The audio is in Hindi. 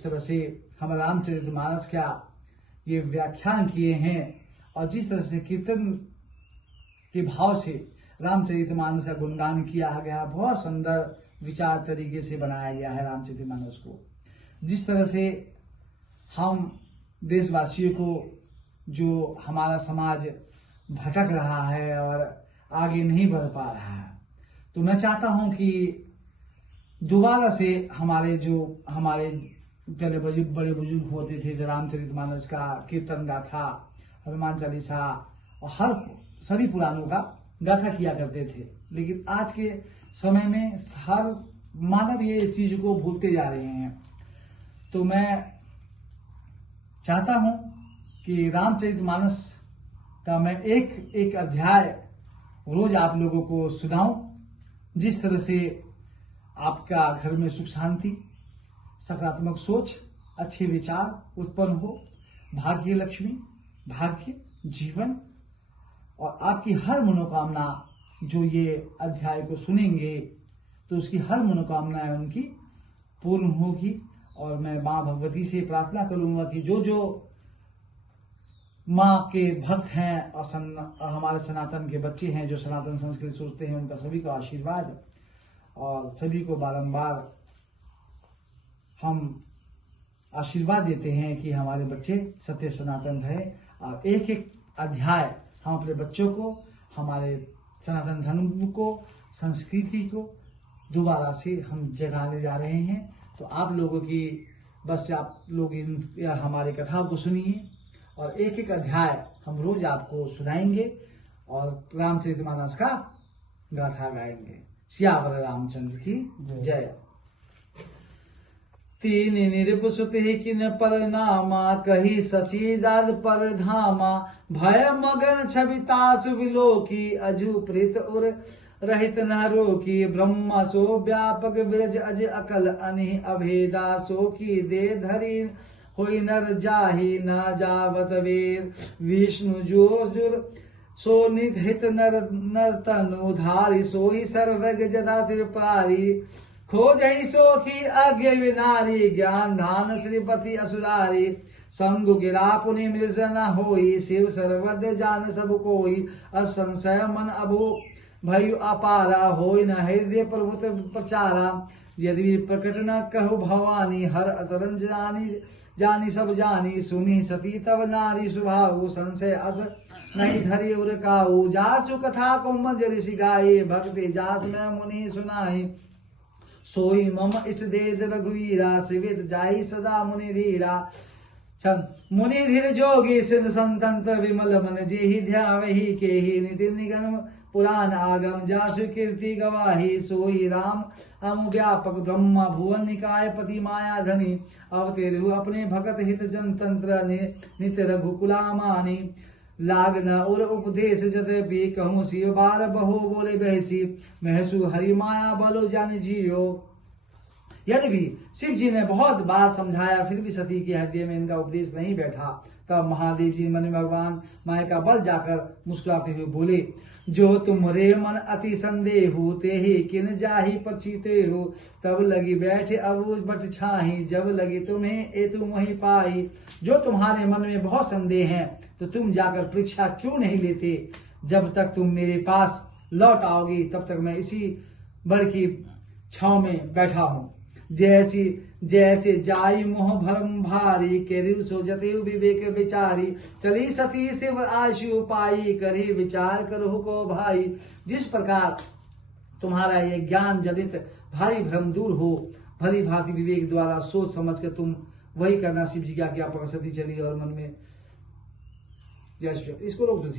जिस तरह से हम रामचरितमानस का ये व्याख्यान किए हैं और जिस तरह से कीर्तन के भाव से रामचरितमानस का गुणगान किया गया, बहुत सुंदर विचार तरीके से बनाया गया है रामचरितमानस को। जिस तरह से हम देशवासियों को, जो हमारा समाज भटक रहा है और आगे नहीं बढ़ पा रहा है, तो मैं चाहता हूं कि दोबारा से हमारे पहले बड़े बुजुर्ग होते थे जो रामचरितमानस का कीर्तन गाथा, हनुमान चालीसा और सभी पुराणों का गाथा किया करते थे। लेकिन आज के समय में हर मानव ये चीज को भूलते जा रहे हैं। तो मैं चाहता हूं कि रामचरितमानस का मैं एक अध्याय रोज आप लोगों को सुनाऊं, जिस तरह से आपका घर में सुख शांति, सकारात्मक सोच, अच्छे विचार उत्पन्न हो, भाग्य लक्ष्मी, भाग्य, जीवन और आपकी हर मनोकामना, जो ये अध्याय को सुनेंगे तो उसकी हर मनोकामनाएं उनकी पूर्ण होगी। और मैं माँ भगवती से प्रार्थना करूंगा कि जो माँ के भक्त हैं और हमारे सनातन के बच्चे हैं, जो सनातन संस्कृति सोचते हैं, उनका सभी को आशीर्वाद और सभी को बारंबार हम आशीर्वाद देते हैं कि हमारे बच्चे सत्य सनातन है। और एक एक अध्याय हम अपने बच्चों को, हमारे सनातन धर्म को, संस्कृति को दोबारा से हम जगाने जा रहे हैं। तो आप लोगों की बस आप लोग हमारी कथाओं को सुनिए और एक एक अध्याय हम रोज आपको सुनाएंगे और रामचरितमानस का गाथा गाएंगे। सियावर रामचंद्र की जय। तीन निरपसुत किन पर नामा, कही सचीदाद पर धामा, भय मगन छवितासु विलोकी, अजु प्रीत उर रहित न रोकी, ब्रह्मा सो व्यापक विरज अज अकल अनि अभेदा, सो की दे धरी होई नर जाहि न जावत वेद, विष्णु जो जुर सो निहित नर तनु धारी, सोहि सर्वज्ञ जदा त्रिपारी, खोजहि सोखी अज्ञ विनारी, ज्ञान धान श्रीपति असुरारी, संग गिरा पुनि मृज न होई, शिव सर्वज्ञ जान सब कोई, असंशय मन अभो भयु अपारा, होई न हृदय प्रभुत प्रचारा, यदि प्रकट न कहु भवानी, हर अतरन जानी सब जानी, सुनी सती तब नारी सुभाऊ, संशय अस नहीं धरी उर काऊ, जासु कथा को मंजरी सिगाई, भक्ति जास में मुनि सुनाई, सोई मम इष्ट देद रघुवीरा, शिवित जाई सदा मुनि धीरा, मुनि धीर जोगी सिद्ध संतंत विमल मन, जेहि ध्यावहि केहि निति निगम पुराण आगम, जासु कीर्ति गवाही, सोई राम अम व्यापक ब्रह्मा भुवन निकाय पति माया धनी, अवतेरु अपने भगत हित जनतंत्र नित रघुकुला मानी, लाग न और उपदेश जदपि कहूँ शिव बार बहु बोले बहसी, महसु हरि माया बलो जान जियो। यदि भी शिव जी ने बहुत बार समझाया फिर भी सती के हृदय में इनका उपदेश नहीं बैठा, तब महादेव जी मन में भगवान माया का बल जाकर मुस्कुराते हुए बोले, जो तुम्हारे मन अति संदेह ते ही किन जाही पछीते हो, तब लगी बैठे अबूझ बट छाही, जब लगी तुम्हें ए तुम वही पाई, जो तुम्हारे मन में बहुत संदेह है तो तुम जाकर परीक्षा क्यों नहीं लेते, जब तक तुम मेरे पास लौट आओगी तब तक मैं इसी बड़ की छाव में बैठा हूँ। जैसी जैसे जाई मोह भरम भारी, केरु सो जतेऊ विवेक विचारी, चली सती शिव आशु पाई, करी विचार करो को भाई। जिस प्रकार तुम्हारा ये ज्ञान जनित भारी भ्रम दूर हो, भली भांति विवेक द्वारा सोच समझ कर तुम वही करना। शिव जी की आज्ञा पर सती चली और मन में जय श्री, इसको रोक दो।